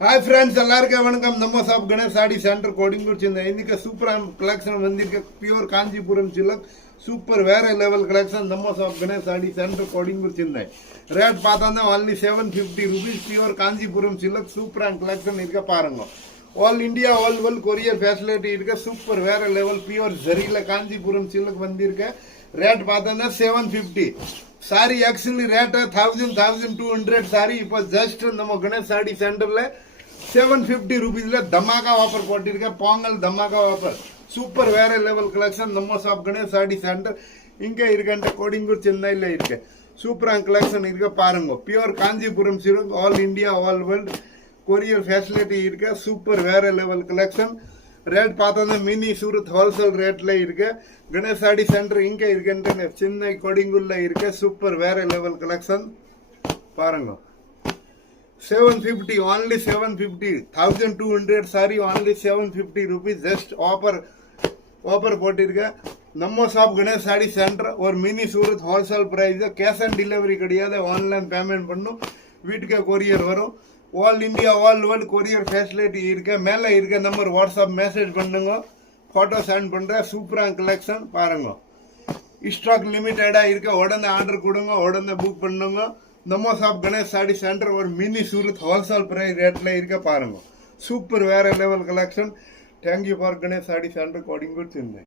hi friends எல்லாருக்கும் வணக்கம் நம்ம ஷாப் கணேஷ் சாடி சென்டர் கோடிங்கூர் சின்ன இன்னைக்கு சூப்பரான கலெக்ஷன் வந்திருக்கு பியூர் காஞ்சிபுரம் சில்க் சூப்பர் வேற லெவல் கலெக்ஷன் நம்ம ஷாப் கணேஷ் சாடி சென்டர் கோடிங்கூர் சின்ன ரேட் பார்த்தா only 750 rupees pure Kanchipuram silk சூப்பரான கலெக்ஷன் இருக்க பாருங்க all India all world courier facility இருக்க சூப்பர் வேற லெவல் பியூர் ஜரில காஞ்சிபுரம் சில்க் வந்திருக்கு ரேட் பார்த்தா 750 सारी एक्चुअली रेट 1200 सारी जस्ट नम गणेश साड़ी सेंटर 750 रुपीस धमाका ऑफर पोट्टिरुक्केन पोंगल धमाका ऑफर सूपर वेरे लेवल कलेक्शन नम्म शॉप गणेश साड़ी सेंटर इंगे इरुक्के कोडिंगूर चेन्नईல இருக்கு சூப்பரான கலெக்ஷன் இருக்கு பாருங்க pure Kanchipuram silk all India all world courier facility இருக்கு சூப்பர் வேற லெவல் கலெக்ஷன் रेट पाता मिनी सूरत होलसेल रेट्ल गणेश साड़ी सेंटर इंगे चेन्नई कोडिंगूर सूपर वेरे लेवल कलेक्शन पारुंगा 750 only 750 1200 sari only 750 rupees just offer पोट्टिरुक्केन நம்ம ஷாப் கணேஷ் சாடி சென்டர் ஒரு mini Surat wholesale price cash on delivery கிடையாது ஆன்லைன் பேமெண்ட் பண்ணும் வீட்டுக்கு கொரியர் வரும் all India all world courier facility இருக்கு மேலே இருக்க நம்பர் வாட்ஸ்அப் மெசேஜ் பண்ணுங்க ஃபோட்டோ சென்ட் பண்ணுறேன் சூப்பரான கலெக்ஷன் பாருங்க ஸ்டாக் லிமிட்டடாக இருக்க உடனே ஆர்டர் கொடுங்க உடனே புக் பண்ணுங்க நம்ம ஷாப் கணேஷ் சாடி சென்டர் ஒரு மினி சூரத் ஹோல்சேல் பிரைஸ் ரேட்டில் இருக்க பாருங்க சூப்பர் வேற level collection thank you for Ganesh sari centre கோடிங்கூர் Chennai